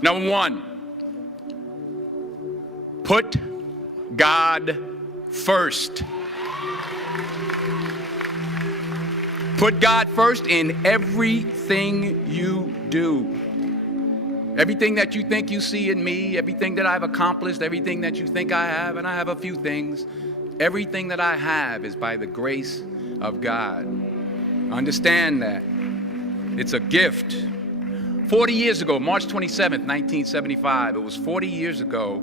Number one, put God first. Put God first in everything you do. Everything that you think you see in me, everything that I've accomplished, everything that you think I have, and I have a few things, everything that I have is by the grace of God. Understand that. It's a gift. 40 years ago, March 27th, 1975, it was 40 years ago,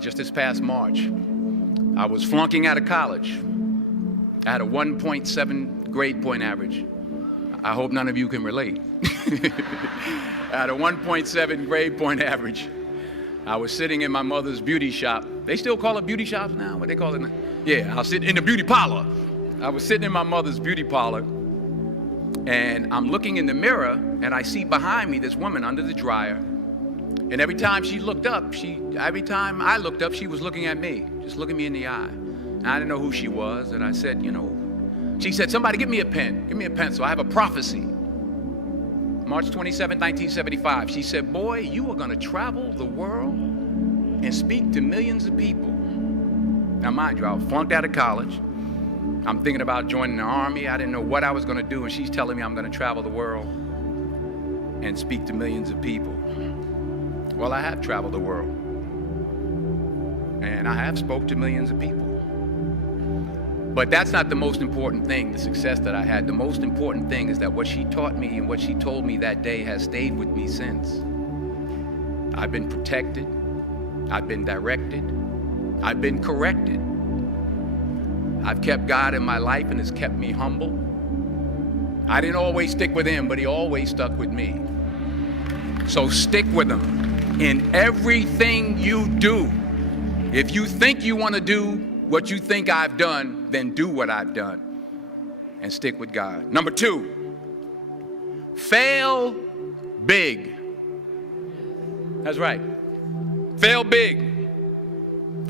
just this past March, I was flunking out of college. I had a 1.7 grade point average. I hope none of you can relate. I had a 1.7 grade point average. I was sitting in my mother's beauty shop. They still call it beauty shops now? What they call it now? Yeah, I was sitting in the beauty parlor. I was sitting in my mother's beauty parlor, and I'm looking in the mirror, and I see behind me this woman under the dryer. And every time I looked up, she was looking at me, just looking me in the eye. And I didn't know who she was, and I said, she said, somebody give me a pen, give me a pencil, I have a prophecy. March 27, 1975, she said, boy, you are gonna travel the world and speak to millions of people. Now mind you, I was flunked out of college. I'm thinking about joining the army. I didn't know what I was gonna do, and she's telling me I'm gonna travel the world and speak to millions of people. Well, I have traveled the world, and I have spoke to millions of people. But that's not the most important thing, the success that I had. The most important thing is that what she taught me and what she told me that day has stayed with me since. I've been protected, I've been directed, I've been corrected. I've kept God in my life, and it's kept me humble. I didn't always stick with him, but he always stuck with me. So stick with him in everything you do. If you think you want to do what you think I've done, then do what I've done and stick with God. Number two, fail big. That's right. Fail big.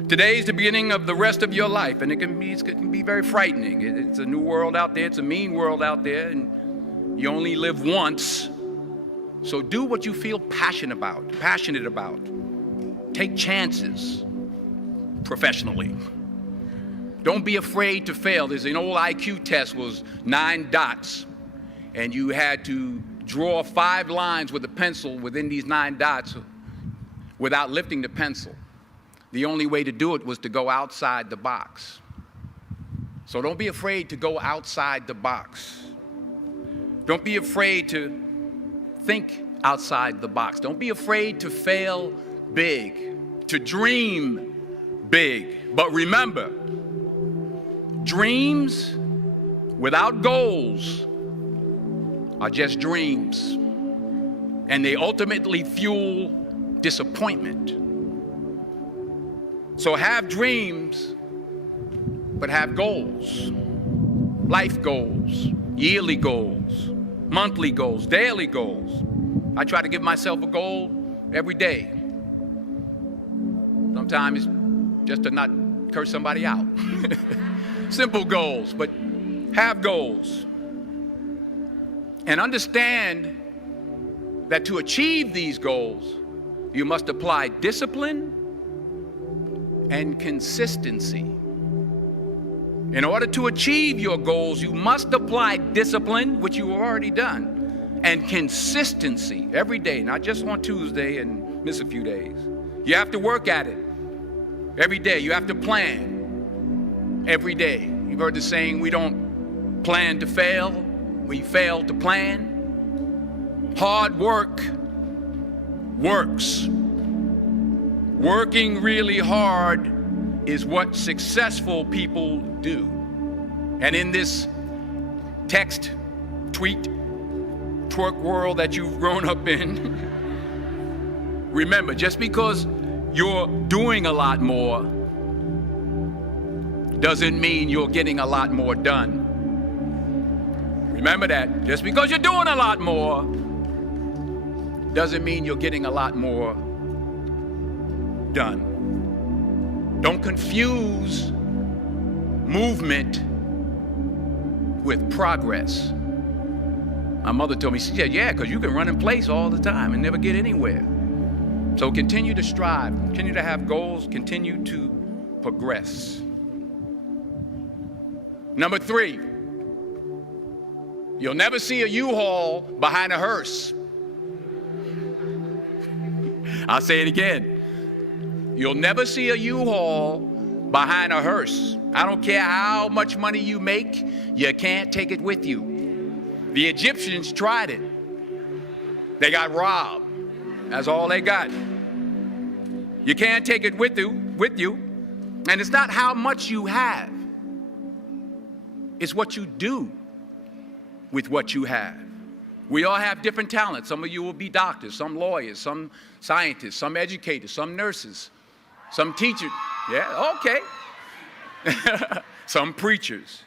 Today is the beginning of the rest of your life, and it can be very frightening. It's a new world out there. It's a mean world out there, and you only live once. So do what you feel passionate about. Take chances professionally. Don't be afraid to fail. There's an old IQ test, was 9 dots, and you had to draw 5 lines with a pencil within these 9 dots without lifting the pencil. The only way to do it was to go outside the box. So don't be afraid to go outside the box. Don't be afraid to think outside the box. Don't be afraid to fail big, to dream big. But remember, dreams without goals are just dreams, and they ultimately fuel disappointment. So have dreams, but have goals. Life goals, yearly goals, monthly goals, daily goals. I try to give myself a goal every day. Sometimes it's just to not curse somebody out. Simple goals, but have goals. And understand that to achieve these goals, you must apply discipline and consistency. In order to achieve your goals, you must apply discipline, which you have already done, and consistency every day, not just on Tuesday and miss a few days. You have to work at it every day. You have to plan every day. You've heard the saying, we don't plan to fail, we fail to plan. Hard work works. Working really hard is what successful people do. And in this text, tweet, twerk world that you've grown up in, remember, just because you're doing a lot more doesn't mean you're getting a lot more done. Remember that. Just because you're doing a lot more doesn't mean you're getting a lot more done. Don't confuse movement with progress. My mother told me, she said, yeah, because you can run in place all the time and never get anywhere. So continue to strive, continue to have goals, continue to progress. Number 3, you'll never see a U-Haul behind a hearse. I'll say it again. You'll never see a U-Haul behind a hearse. I don't care how much money you make, you can't take it with you. The Egyptians tried it. They got robbed. That's all they got. You can't take it with you. And it's not how much you have. It's what you do with what you have. We all have different talents. Some of you will be doctors, some lawyers, some scientists, some educators, some nurses, some teachers. Yeah, okay. Some preachers.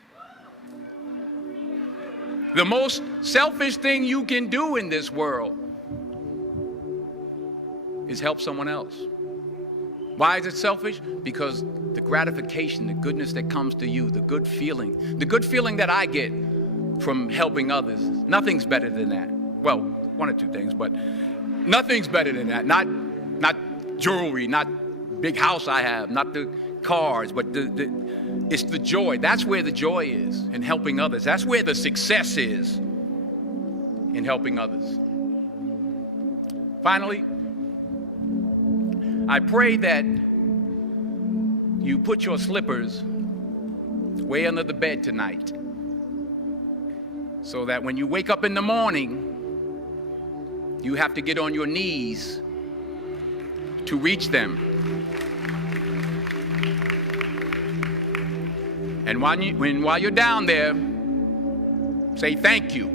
The most selfish thing you can do in this world is help someone else. Why is it selfish? Because the gratification, the goodness that comes to you, the good feeling that I get from helping others, nothing's better than that. Well, one or two things, but nothing's better than that. Not jewelry, not big house I have, not the cars, but it's the joy. That's where the joy is, in helping others. That's where the success is, in helping others. Finally, I pray that you put your slippers way under the bed tonight, so that when you wake up in the morning, you have to get on your knees to reach them. And while you're down there, say thank you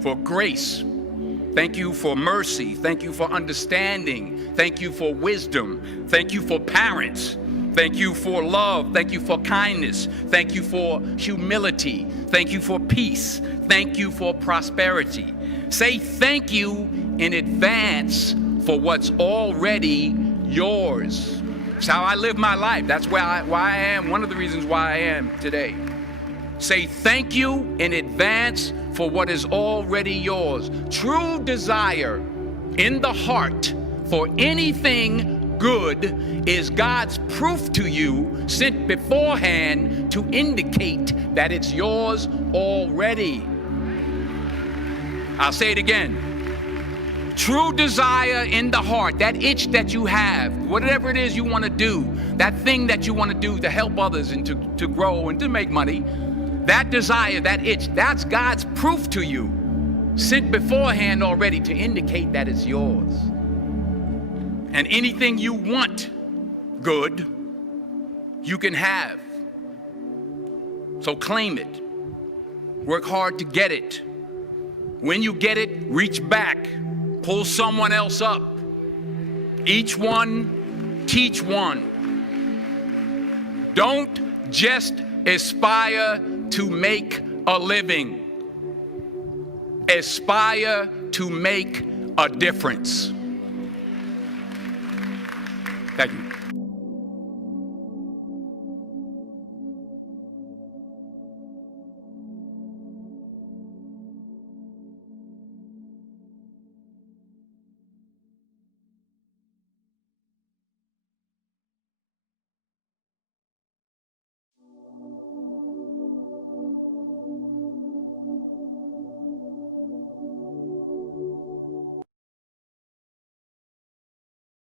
for grace. Thank you for mercy. Thank you for understanding. Thank you for wisdom. Thank you for parents. Thank you for love. Thank you for kindness. Thank you for humility. Thank you for peace. Thank you for prosperity. Say thank you in advance for what's already yours. It's how I live my life. That's why I am, one of the reasons why I am today. Say thank you in advance for what is already yours. True desire in the heart for anything good is God's proof to you, sent beforehand to indicate that it's yours already. I'll say it again. True desire in the heart, that itch that you have, whatever it is you want to do, that thing that you want to do to help others and to grow and to make money, that desire, that itch, that's God's proof to you, sent beforehand already to indicate that it's yours. And anything you want good, you can have. So claim it. Work hard to get it. When you get it, reach back. Pull someone else up. Each one, teach one. Don't just aspire to make a living. Aspire to make a difference. Thank you.